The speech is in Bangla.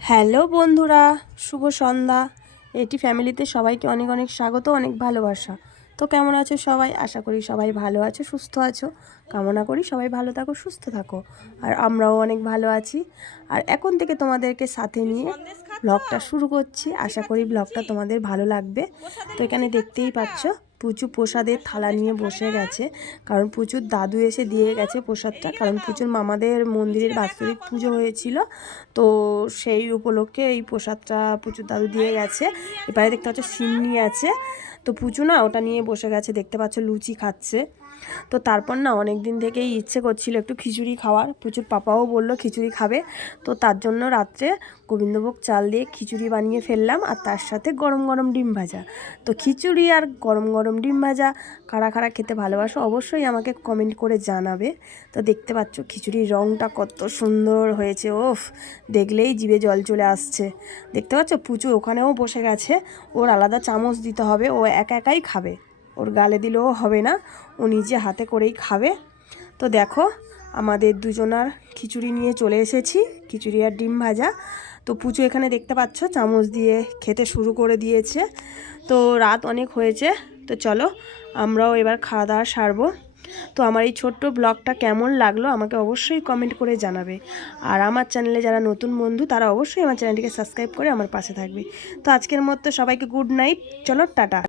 হ্যালো বন্ধুরা, শুভ সন্ধ্যা। এটি ফ্যামিলিতে সবাইকে অনেক অনেক স্বাগত, অনেক ভালোবাসা। তো কেমন আছো সবাই? আশা করি সবাই ভালো আছো, সুস্থ আছো। কামনা করি সবাই ভালো থাকো, সুস্থ থাকো। আর আমরাও অনেক ভালো আছি। আর এখন থেকে তোমাদেরকে সাথে নিয়ে ব্লগটা শুরু করছি। আশা করি ব্লগটা তোমাদের ভালো লাগবে। তো এখানে দেখতেই পাচ্ছ পুচু প্রসাদের থালা নিয়ে বসে গেছে। কারণ পুচুর দাদু এসে দিয়ে গেছে প্রসাদটা। কারণ পুচুর মামাদের মন্দিরের বাৎসরিক পুজো হয়েছিল। তো সেই উপলক্ষে এই প্রসাদটা পুচুর দাদু দিয়ে গেছে। এবারে দেখতে পাচ্ছ সিন্নি আছে। তো পুচু না ওটা নিয়ে বসে গেছে। দেখতে পাচ্ছ লুচি খাচ্ছে। তো তারপর না অনেক দিন থেকেই ইচ্ছে করছিল একটু খিচুড়ি খাওয়ার। প্রচুর পাপাও বলল খিচুড়ি খাবে। তো তার জন্য রাত্রে গোবিন্দভোগ চাল দিয়ে খিচুড়ি বানিয়ে ফেললাম আর তার সাথে গরম গরম ডিম ভাজা। তো খিচুড়ি আর গরম গরম ডিম ভাজা কারা কারা খেতে ভালোবাসো অবশ্যই আমাকে কমেন্ট করে জানাবে। তো দেখতে পাচ্ছ খিচুড়ির রঙটা কত সুন্দর হয়েছে, ওফ! দেখলেই জিভে জল চলে আসছে। দেখতে পাচ্ছ পুচু ওখানেও বসে গেছে, ওর আলাদা চামচ দিতে হবে, ও একা একাই খাবে। ওর গালে দিলেও হবে না, ও নিজে হাতে করেই খাবে। তো দেখো, আমাদের দুজনার খিচুড়ি নিয়ে চলে এসেছি, খিচুড়ি আর ডিম ভাজা। তো পুজো এখানে দেখতে পাচ্ছ, চামচ দিয়ে খেতে শুরু করে দিয়েছে। তো রাত অনেক হয়েছে, তো চলো আমরাও এবার খাওয়া দাওয়া সারবো। তো আমার এই ছোট্ট ব্লগটা কেমন লাগল আমাকে অবশ্যই কমেন্ট করে জানাবে। আর আমার চ্যানেলে যারা নতুন বন্ধু, তারা অবশ্যই আমার চ্যানেলটিকে সাবস্ক্রাইব করে আমার পাশে থাকবে। তো আজকের মতো সবাইকে গুড নাইট চলো টাটা।